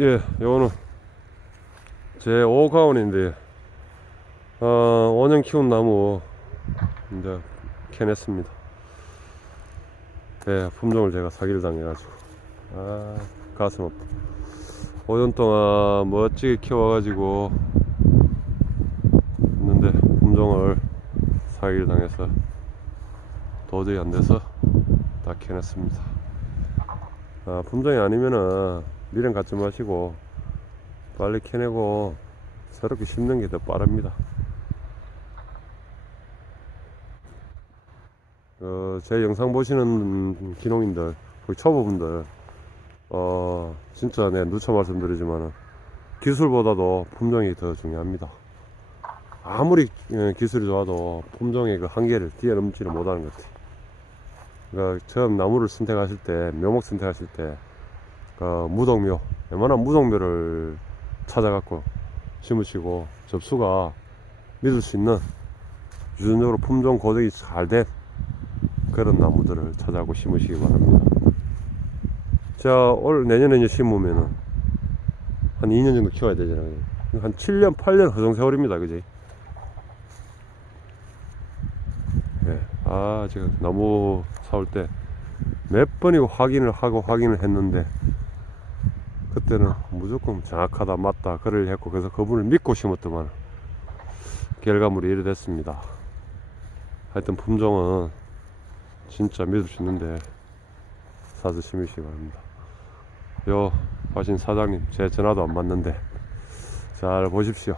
예, 요거는 제 5가온인데, 어, 원형 키운 나무, 이제 캐냈습니다. 네, 품종을 제가 사기를 당해가지고. 아, 가슴 아파. 5년 동안 멋지게 키워가지고, 있는데, 품종을 사기를 당해서, 도저히 안 돼서, 다 캐냈습니다. 아, 품종이 아니면은, 미련 갖지 마시고, 빨리 캐내고, 새롭게 심는 게 더 빠릅니다. 어, 제 영상 보시는 기농인들, 우리 초보분들, 어, 진짜 내 누차 말씀드리지만은, 기술보다도 품종이 더 중요합니다. 아무리 예, 기술이 좋아도 품종의 그 한계를 뛰어넘지를 못하는 것 같아요. 그러니까 처음 나무를 선택하실 때, 묘목 선택하실 때, 그 무동묘, 웬만한 무동묘를 찾아갖고 심으시고, 접수가 믿을 수 있는 유전적으로 품종 고정이 잘 된 그런 나무들을 찾아고 심으시기 바랍니다. 자, 올 내년에 이제 심으면은 한 2년 정도 키워야 되잖아요. 한 7년, 8년 허송 세월입니다. 그지? 예. 아, 제가 나무 사올 때 몇 번이고 확인을 하고 확인을 했는데 그때는 무조건 정확하다, 맞다, 그를 했고 그래서 그분을 믿고 심었더만 결과물이 이래 됐습니다. 하여튼 품종은 진짜 믿을 수 있는데 사서 심으시기 바랍니다. 요 하신 사장님 제 전화도 안 받는데 잘 보십시오.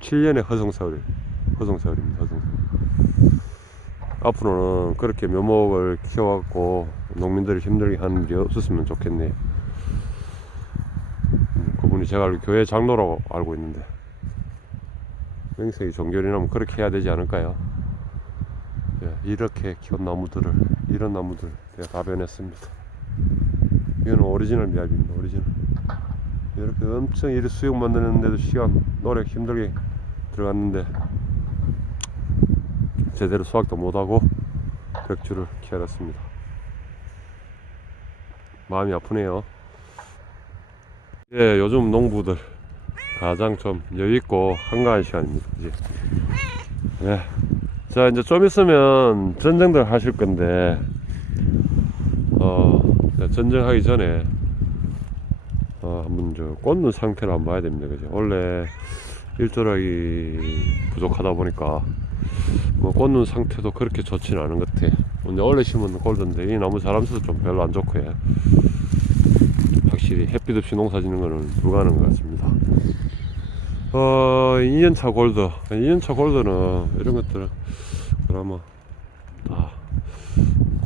7년의 허송세월 허송세월입니다. 허송세월. 앞으로는 그렇게 묘목을 키워갖고 농민들이 힘들게 하는 일이 없었으면 좋겠네요. 음, 그분이 제가 알기로 교회 장로라고 알고 있는데 명색이 종교리라면 그렇게 해야 되지 않을까요? 예, 이렇게 키운 나무들을 이런 나무들 제가 다 변했습니다. 이거는 오리지널 미합입니다. 오리지널. 이렇게 엄청 이리 수육 만드는데도 시간 노력 힘들게 들어갔는데 제대로 수확도 못하고 벽주를 키워놨습니다. 마음이 아프네요. 예, 요즘 농부들 가장 좀 여유있고 한가한 시간입니다. 이제. 예. 자, 이제 좀 있으면 전쟁들 하실 건데, 어, 자, 전쟁하기 전에, 어, 한번 저 꽂는 상태를 한번 봐야 됩니다. 그죠? 원래 일조량이 부족하다 보니까, 뭐 꽂는 상태도 그렇게 좋지는 않은 것 같아. 이제 원래 심은 골드인데, 이 나무 자람수도 좀 별로 안 좋고, 해. 확실히 햇빛 없이 농사 짓는 거는 불가능한 것 같습니다. 어, 2년차 골드. 2년차 골드는 이런 것들은 그나마 다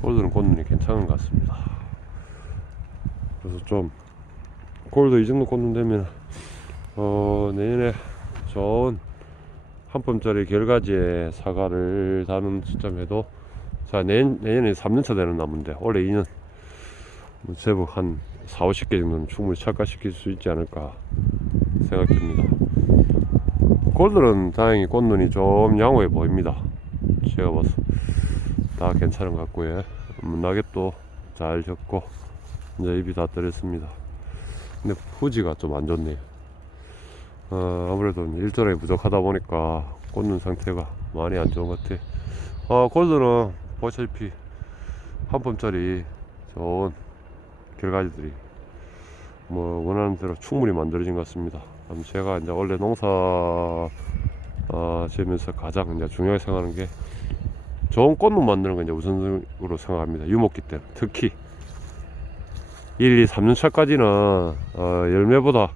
골드는 꽂는 게 괜찮은 것 같습니다. 그래서 좀 골드 이 정도 꽂는 되면 어, 내년에 좋은 한 뼘짜리 결과지에 사과를 다는 시점에도 자, 내년, 내년에 3년차 되는 나무인데 올해 2년 뭐 제법 한 4, 50개 정도는 충분히 착과시킬 수 있지 않을까 생각됩니다. 골드는 다행히 꽃눈이 좀 양호해 보입니다. 제가 봐서 다 괜찮은 것 같고요. 낙엽도 잘 졌고 이제 잎이 다 떨어졌습니다. 근데 후지가 좀 안 좋네요. 어, 아무래도 일조량이 부족하다 보니까 꽃눈 상태가 많이 안 좋은 것 같아. 어, 골드는 보시다시피 한 뼘짜리 좋은 결과지들이 뭐 원하는 대로 충분히 만들어진 것 같습니다. 그럼 제가 이제 원래 농사 어, 지으면서 가장 이제 중요하게 생각하는 게 좋은 꽃눈 만드는 거 이제 우선으로 생각합니다. 유목기 때는 특히 1, 2, 3년 차까지는 어, 열매보다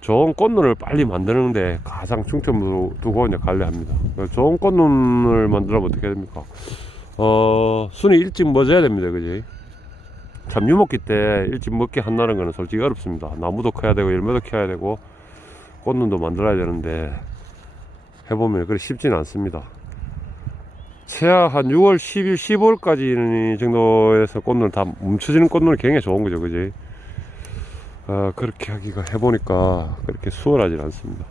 좋은 꽃눈을 빨리 만드는데 가장 중점으로 두고 이제 관리합니다. 좋은 꽃눈을 만들려면 어떻게 됩니까? 어, 순이 일찍 멎어야 됩니다. 그지? 참 유목기 때 일찍 먹게 한다는 거는 솔직히 어렵습니다. 나무도 커야 되고 열매도 켜야 되고 꽃눈도 만들어야 되는데 해보면 그리 쉽지는 않습니다. 최하 한 6월, 10일, 15일까지 정도에서 꽃눈 다 뭉쳐지는 꽃눈이 굉장히 좋은 거죠, 그지? 어, 그렇게 하기가 해보니까 그렇게 수월하지 않습니다.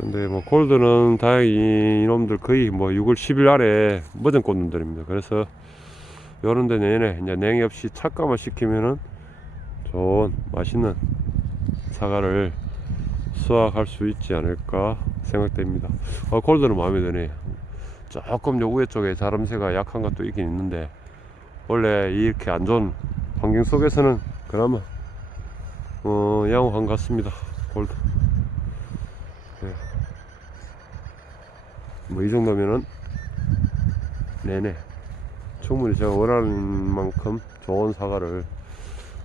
근데 뭐 골드는 다행히 이놈들 거의 뭐 6월, 10일 안에 멎은 꽃눈들입니다. 그래서 요런데 내내 이제 냉이 없이 착감을 시키면은 좋은 맛있는 사과를 수확할 수 있지 않을까 생각됩니다. 어, 골드는 마음에 드네. 조금 요 위에 쪽에 자람새가 약한 것도 있긴 있는데 원래 이렇게 안 좋은 환경 속에서는 그나마 어, 양호한 것 같습니다. 골드. 뭐 이 정도면은 네네 충분히 제가 원하는 만큼 좋은 사과를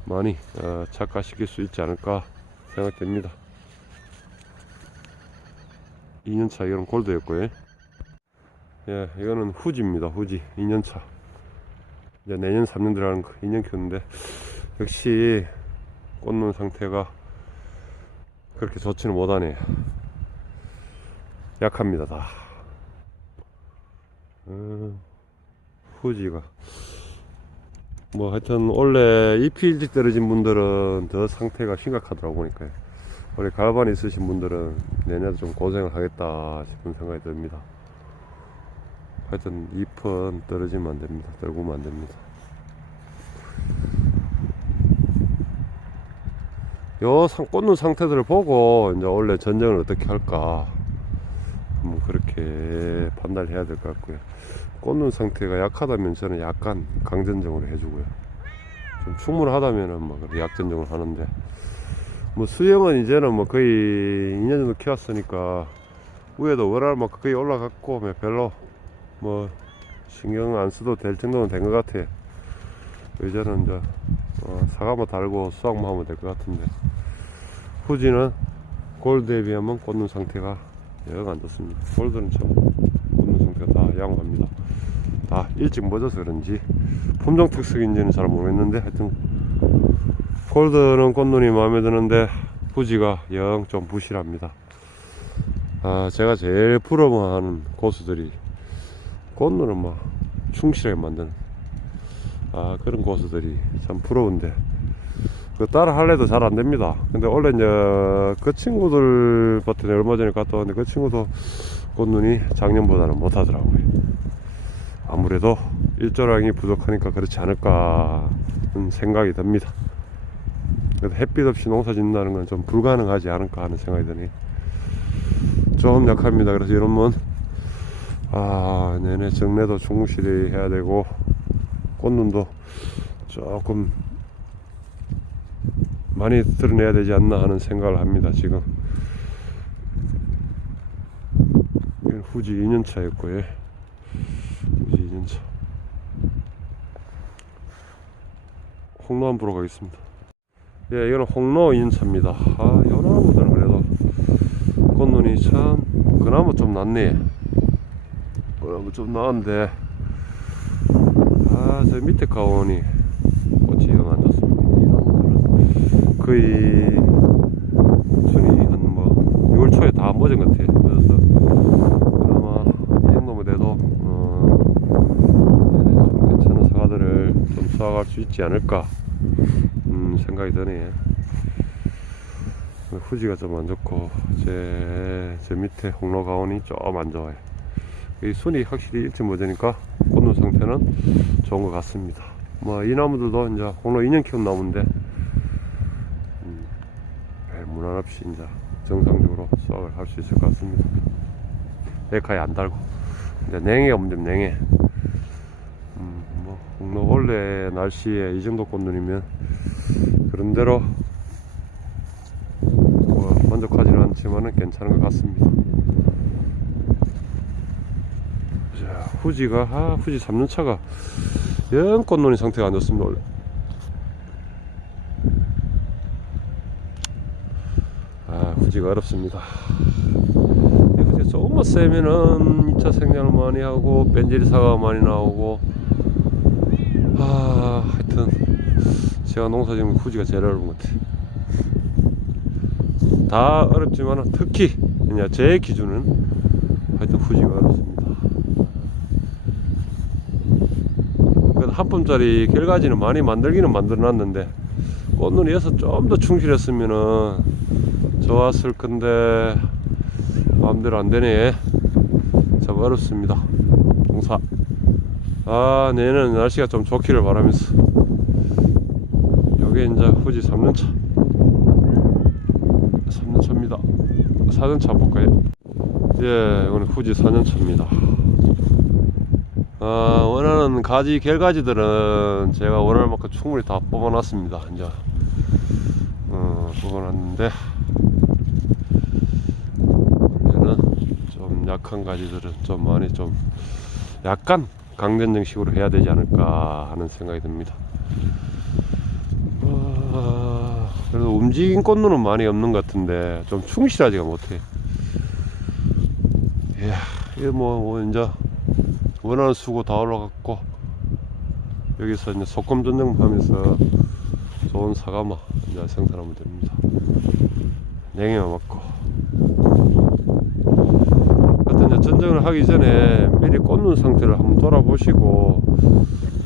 많이 어, 착화시킬 수 있지 않을까 생각됩니다. 2년차 이건 골드였고요. 예, 이거는 후지입니다. 후지 2년차. 이제 내년 3년 들어가는 거 2년 키우는데 역시 꽃눈 상태가 그렇게 좋지는 못하네요. 약합니다 다. 음, 후지가 뭐 하여튼 원래 잎이 일찍 떨어진 분들은 더 상태가 심각하더라고 보니까요. 원래 가을반에 있으신 분들은 내년에 좀 고생을 하겠다 싶은 생각이 듭니다. 하여튼 잎은 떨어지면 안 됩니다. 떨구면 안 됩니다. 요 상, 꽂는 상태들을 보고 이제 원래 전쟁을 어떻게 할까 한번 그렇게 판단을 해야 될 것 같고요. 꽂는 상태가 약하다면 저는 약간 강전정으로 해주고요. 좀 충분하다면은 뭐 그렇게 약전정을 하는데 뭐 수영은 이제는 뭐 거의 2년 정도 키웠으니까 위에도 월할 뭐 거의 올라갔고 뭐 별로 뭐 신경 안 써도 될 정도는 된 것 같아요. 이제는 이제 어, 사과만 달고 수확만 하면 될 것 같은데 후지는 골드에 비하면 꽂는 상태가 영안 좋습니다. 골드는 참 꽂는 상태가 다 양호합니다. 다 일찍 멎어서 그런지 품종 특색인지는 잘 모르겠는데 하여튼 골드는 꽃눈이 마음에 드는데 후지가 영 좀 부실합니다. 아 제가 제일 부러워하는 고수들이 꽃눈은 막 충실하게 만드는 아 그런 고수들이 참 부러운데 그 따라 할래도 잘 안 됩니다. 근데 원래 이제 그 친구들 같은 얼마 전에 갔다 왔는데 그 친구도 꽃눈이 작년보다는 못하더라고요. 아무래도 일조량이 부족하니까 그렇지 않을까 하는 생각이 듭니다. 그래서 햇빛 없이 농사 짓는다는 건 좀 불가능하지 않을까 하는 생각이 드니 좀 약합니다. 그래서 이러면 아 내내 정례도 충실히 해야 되고 꽃눈도 조금 많이 드러내야 되지 않나 하는 생각을 합니다. 지금 이건 후지 2년차였고요. 후지 2년차. 홍로 한번 보러 가겠습니다. 예, 이거는 홍로 2년차입니다. 아, 요 나무들은 그래도 꽃눈이 참 그나마 좀 낫네. 그나마 좀 나은데 아, 저 밑에 가오니 꽃이 영 안 좋습니다. 거의 순이 한뭐 6월 초에 다 멎은 것 같아요. 그래서 그나마 이 정도면 돼도 어, 얘네 좀 괜찮은 사과들을 좀 수확할 수 있지 않을까 음, 생각이 드네. 후지가 좀 안 좋고 제, 제 밑에 홍로 가온이 좀 안 좋아요. 이 순이 확실히 일찍 멎으니까 꽃눈 상태는 좋은 것 같습니다. 뭐 이 나무들도 이제 홍로 2년 키운 나무인데 없이 이제 정상적으로 수확을 할 수 있을 것 같습니다. 에카에 안 달고 근데 냉해가 문제면 냉해. 음, 뭐 홍로 원래 날씨에 이 정도 꽃눈이면 그런대로 뭐 만족하지는 않지만은 괜찮은 것 같습니다. 자, 후지가 아 후지 3년차가 영 꽃눈이 상태가 안 좋습니다. 아 후지가 어렵습니다. 이 후지 조금만 세면은 2차 생장을 많이 하고 벤제리사가 많이 나오고 아 하여튼 제가 농사 지으면 후지가 제일 어려운 것 같아요. 다 어렵지만 특히 그냥 제 기준은 하여튼 후지가 어렵습니다. 한 뼘짜리 결가지는 많이 만들기는 만들어놨는데 꽃눈이어서 좀 더 충실했으면은 좋았을 건데 마음대로 안 되네. 참 어렵습니다. 농사. 아 내년은 날씨가 좀 좋기를 바라면서 요게 이제 후지 3년차 3년차입니다 4년차 볼까요? 예 이거는 후지 4년차입니다 아 원하는 가지 결가지들은 제가 원하는 만큼 충분히 다 뽑아놨습니다 이제 어, 뽑아놨는데 이제는 좀 약한 가지들은 좀 많이 좀 약간 강전정식으로 해야 되지 않을까 하는 생각이 듭니다. 아, 그래도 움직인 꽃눈은 많이 없는 것 같은데 좀 충실하지가 못해. 이야, 이게 뭐, 뭐 이제 원하는 수고 다 올라갔고 여기서 이제 소금 전쟁 하면서 좋은 사과마 이제 생산하면 됩니다. 냉이만 맞고. 하여튼 이제 전쟁을 하기 전에 미리 꽂는 상태를 한번 돌아보시고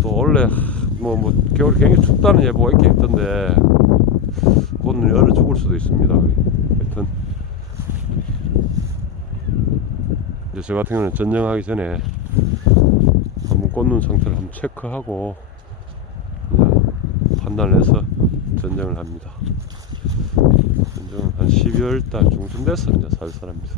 또 원래 뭐, 뭐 겨울이 굉장히 춥다는 예보가 있긴 있던데 꽂는 얼어 죽을 수도 있습니다. 하여튼 이제 저 같은 경우는 전쟁하기 전에 한번 꽂는 상태를 한번 체크하고 판단을 해서 전쟁을 합니다. 전쟁은 한 12월 달 중순 이제 살 사람입니다.